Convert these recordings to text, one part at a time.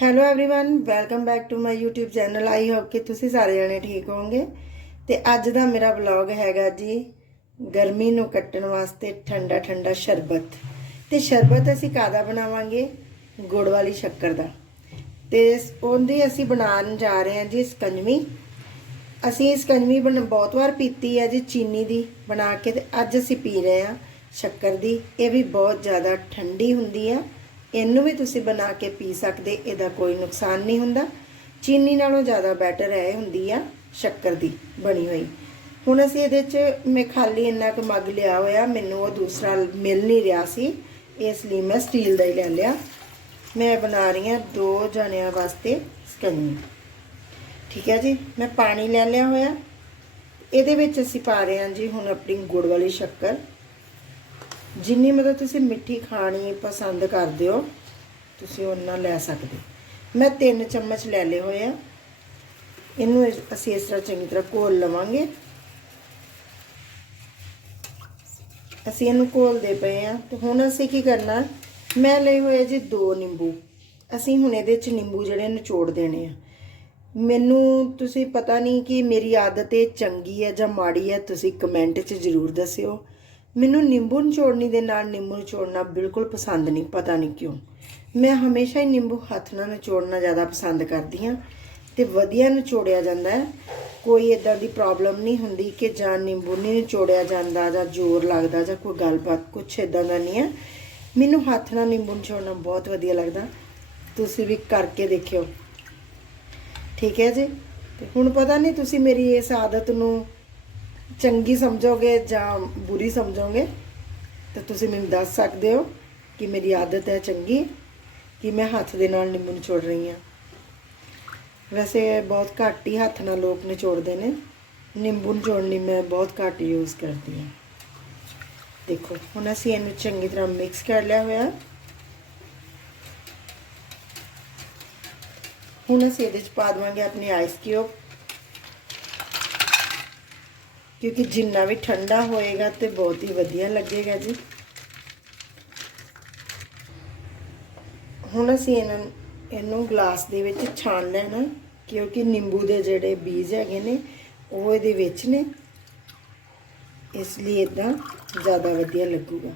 hello everyone welcome back to my YouTube channel I hope ਕਿ ਤੁਸੀਂ ਸਾਰੇ ਜਣੇ ਠੀਕ ਹੋਵੋਗੇ ਤੇ ਅੱਜ ਦਾ ਮੇਰਾ ਵਲੌਗ ਹੈਗਾ ਜੀ ਗਰਮੀ ਨੂੰ ਕੱਟਣ ਵਾਸਤੇ ਠੰਡਾ ਠੰਡਾ ਸ਼ਰਬਤ ਤੇ ਸ਼ਰਬਤ ਅਸੀਂ ਕਾਦਾ ਬਣਾਵਾਂਗੇ ਗੁੜ ਵਾਲੀ ਸ਼ੱਕਰ ਦਾ ਤੇ ਉਹਦੀ ਅਸੀਂ ਬਣਾਉਣ ਜਾ ਰਹੇ ਹਾਂ ਜੀ ਸਕੰਜਵੀ ਅਸੀਂ ਸਕੰਜਵੀ ਬਣ ਬਹੁਤ ਵਾਰ ਪੀਤੀ ਹੈ ਜੀ ਚੀਨੀ ਦੀ ਬਣਾ ਕੇ ਤੇ ਅੱਜ ਅਸੀਂ ਪੀ ਰਹੇ ਹਾਂ ਸ਼ੱਕਰ ਦੀ ਇਹ ਵੀ ਬਹੁਤ ਜ਼ਿਆਦਾ ਠੰਡੀ ਹੁੰਦੀ ਆ ਇਹਨੂੰ ਵੀ ਤੁਸੀਂ ਬਣਾ ਕੇ ਪੀ ਸਕਦੇ, ਇਹਦਾ ਕੋਈ ਨੁਕਸਾਨ ਨਹੀਂ ਹੁੰਦਾ। ਚੀਨੀ ਨਾਲੋਂ ਜ਼ਿਆਦਾ ਬੈਟਰ ਹੈ ਹੁੰਦੀ ਆ ਸ਼ੱਕਰ ਦੀ ਬਣੀ ਹੋਈ। ਹੁਣ ਅਸੀਂ ਇਹਦੇ 'ਚ, ਮੈਂ ਖਾਲੀ ਇੰਨਾ ਕੁ ਮੱਗ ਲਿਆ ਹੋਇਆ, ਮੈਨੂੰ ਉਹ ਦੂਸਰਾ ਮਿਲ ਨਹੀਂ ਰਿਹਾ ਸੀ, ਇਸ ਲਈ ਮੈਂ ਸਟੀਲ ਦਾ ਹੀ ਲੈ ਲਿਆ। ਮੈਂ ਬਣਾ ਰਹੀ ਹਾਂ ਦੋ ਜਣਿਆਂ ਵਾਸਤੇ ਸਕੰਜਵੀ ਠੀਕ ਹੈ ਜੀ, ਮੈਂ ਪਾਣੀ ਲੈ ਲਿਆ ਹੋਇਆ। ਇਹਦੇ ਵਿੱਚ ਅਸੀਂ ਪਾ ਰਹੇ ਹਾਂ ਜੀ ਹੁਣ ਆਪਣੀ ਗੁੜ ਵਾਲੀ ਸ਼ੱਕਰ। ਜਿੰਨੀ ਮਤਲਬ ਤੁਸੀਂ ਮਿੱਠੀ ਖਾਣੀ ਪਸੰਦ ਕਰਦੇ ਹੋ, ਤੁਸੀਂ ਉਹਨਾਂ ਲੈ ਸਕਦੇ ਮੈਂ 3 ਚਮਚ ਲੈ ਲਏ ਹੋਏ ਆ। ਇਹਨੂੰ ਇਸ- ਅਸੀਂ ਇਸ ਤਰ੍ਹਾਂ ਚੰਗੀ ਤਰ੍ਹਾਂ ਘੋਲ ਲਵਾਂਗੇ। ਅਸੀਂ ਇਹਨੂੰ ਘੋਲਦੇ ਪਏ ਆ। ਤੇ ਹੁਣ ਅਸੀਂ ਕੀ ਕਰਨਾ? ਮੈਂ ਲਏ ਹੋਏ ਜੀ ਦੋ ਨਿੰਬੂ। ਅਸੀਂ ਹੁਣ ਇਹਦੇ ਚ ਨਿੰਬੂ ਜਿਹੜੇ ਨਿਚੋੜ ਦੇਣੇ ਆ। ਮੈਨੂੰ ਤੁਸੀਂ ਪਤਾ ਨਹੀਂ ਕਿ ਮੇਰੀ ਆਦਤ ਇਹ ਚੰਗੀ ਹੈ ਜਾਂ ਮਾੜੀ ਹੈ, ਤੁਸੀਂ ਕਮੈਂਟ 'ਚ ਜ਼ਰੂਰ ਦੱਸਿਓ। ਮੈਨੂੰ ਨਿੰਬੂ ਨਿਚੋੜਨੀ ਦੇ ਨਾਲ ਨਿੰਬੂ ਨਿਚੋੜਨਾ ਬਿਲਕੁਲ ਪਸੰਦ ਨਹੀਂ, ਪਤਾ ਨਹੀਂ ਕਿਉਂ। ਮੈਂ ਹਮੇਸ਼ਾ ਹੀ ਨਿੰਬੂ ਹੱਥ ਨਾਲ ਨਿਚੋੜਨਾ ਜ਼ਿਆਦਾ ਪਸੰਦ ਕਰਦੀ ਹਾਂ ਤੇ ਵਧੀਆ ਨਿਚੋੜਿਆ ਜਾਂਦਾ ਹੈ। ਕੋਈ ਇਦਾਂ ਦੀ ਪ੍ਰੋਬਲਮ ਨਹੀਂ ਹੁੰਦੀ ਕਿ ਜਾਂ ਨਿੰਬੂ ਨਹੀਂ ਨਿਚੋੜਿਆ ਜਾਂਦਾ ਜਾਂ ਜ਼ੋਰ ਲੱਗਦਾ ਜਾਂ ਕੋਈ ਗੱਲਬਾਤ ਕੁਛ ਇਦਾਂ ਦਾ ਨਹੀਂ ਹੈ। ਮੈਨੂੰ ਹੱਥ ਨਾਲ ਨਿੰਬੂ ਨਿਚੋੜਨਾ ਬਹੁਤ ਵਧੀਆ ਲੱਗਦਾ। ਤੁਸੀਂ ਵੀ ਕਰਕੇ ਦੇਖਿਓ। ਠੀਕ ਹੈ ਜੀ? ਤੇ ਹੁਣ ਪਤਾ ਨਹੀਂ ਤੁਸੀਂ ਮੇਰੀ ਇਸ ਆਦਤ ਨੂੰ ਚੰਗੀ ਸਮਝੋਗੇ ਜਾਂ ਬੁਰੀ ਸਮਝੋਗੇ ਤਾਂ ਤੁਸੀਂ ਮੈਨੂੰ ਦੱਸ ਸਕਦੇ ਹੋ ਕਿ ਮੇਰੀ ਆਦਤ ਹੈ ਚੰਗੀ ਕਿ ਮੈਂ ਹੱਥ ਦੇ ਨਾਲ ਨਿੰਬੂ ਨਿਚੋੜ ਰਹੀ ਹਾਂ ਵੈਸੇ ਬਹੁਤ ਘੱਟ ਹੀ ਹੱਥ ਨਾਲ ਲੋਕ ਨਿਚੋੜਦੇ ਨੇ ਨਿੰਬੂ ਨਿਚੋੜਨ ਲਈ ਮੈਂ ਬਹੁਤ ਘੱਟ ਯੂਜ਼ ਕਰਦੀ ਹਾਂ ਦੇਖੋ ਹੁਣ ਅਸੀਂ ਇਹਨੂੰ ਚੰਗੀ ਤਰ੍ਹਾਂ ਮਿਕਸ ਕਰ ਲਿਆ ਹੋਇਆ ਹੁਣ ਅਸੀਂ ਇਹਦੇ ਚ ਪਾ ਦਵਾਂਗੇ ਆਪਣੀ ਆਈਸ ਕਿਊਬ ਕਿਉਂਕਿ ਜਿੰਨਾ ਵੀ ਠੰਡਾ ਹੋਏਗਾ ਤੇ ਬਹੁਤ ਹੀ ਵਧੀਆ ਲੱਗੇਗਾ ਜੀ। ਹੁਣ ਅਸੀਂ ਇਹਨਾਂ ਇਹਨੂੰ ਗਲਾਸ ਦੇ ਵਿੱਚ ਛਾਣ ਲੈਣਾ, ਕਿਉਂਕਿ ਨਿੰਬੂ ਦੇ ਜਿਹੜੇ ਬੀਜ ਹੈਗੇ ਨੇ, ਉਹ ਇਹਦੇ ਵਿੱਚ ਨੇ। ਇਸ ਲਈ ਇਦਾਂ ਜ਼ਿਆਦਾ ਵਧੀਆ ਲੱਗੂਗਾ।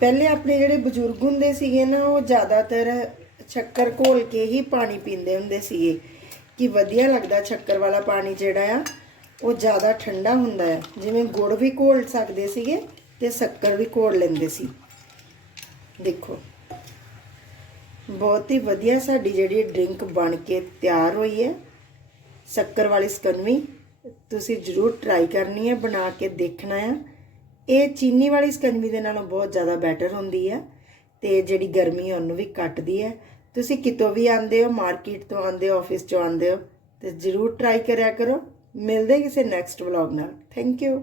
ਪਹਿਲੇ ਆਪਣੇ ਜਿਹੜੇ ਬਜ਼ੁਰਗ ਹੁੰਦੇ ਸੀਗੇ ਨਾ, ਉਹ ਜ਼ਿਆਦਾਤਰ ਸ਼ੱਕਰ ਘੋਲ ਕੇ ਹੀ ਪਾਣੀ ਪੀਂਦੇ ਹੁੰਦੇ ਸੀਗੇ। ਕਿ ਵਧੀਆ ਲੱਗਦਾ ਸ਼ੱਕਰ ਵਾਲਾ ਪਾਣੀ ਜਿਹੜਾ ਆ, ਉਹ ਜ਼ਿਆਦਾ ਠੰਡਾ ਹੁੰਦਾ ਹੈ ਜਿਵੇਂ ਗੁੜ ਵੀ ਘੋਲ ਸਕਦੇ ਸੀਗੇ ਤੇ ਸ਼ੱਕਰ ਵੀ ਘੋਲ ਲੈਂਦੇ ਸੀ। ਦੇਖੋ, ਬਹੁਤ ਹੀ ਵਧੀਆ ਸਾਡੀ ਜਿਹੜੀ ਡਰਿੰਕ ਬਣ ਕੇ ਤਿਆਰ ਹੋਈ ਹੈ। ਸ਼ੱਕਰ ਵਾਲੀ ਸਕਨਵੀ ਤੁਸੀਂ ਜ਼ਰੂਰ ਟਰਾਈ ਕਰਨੀ ਹੈ, ਬਣਾ ਕੇ ਦੇਖਣਾ ਆ। ਇਹ ਚੀਨੀ ਵਾਲੀ ਸਕੰਜਵੀ ਦੇ ਨਾਲੋਂ ਬਹੁਤ ਜ਼ਿਆਦਾ ਬੈਟਰ ਹੁੰਦੀ ਆ ਤੇ ਜਿਹੜੀ ਗਰਮੀ ਹੈ ਉਹਨੂੰ ਵੀ ਕੱਟਦੀ ਹੈ ਤੁਸੀਂ ਕਿਤੋਂ ਵੀ ਆਂਦੇ ਹੋ, ਮਾਰਕੀਟ ਤੋਂ ਆਂਦੇ ਹੋ ਆਫਿਸ ਚੋਂ ਆਂਦੇ ਹੋ, ਤੇ ਜ਼ਰੂਰ ਟਰਾਈ ਕਰਿਆ ਕਰੋ। ਮਿਲਦੇ ਕਿਸੇ ਨੈਕਸਟ ਵਲੌਗ ਨਾਲ। Thank you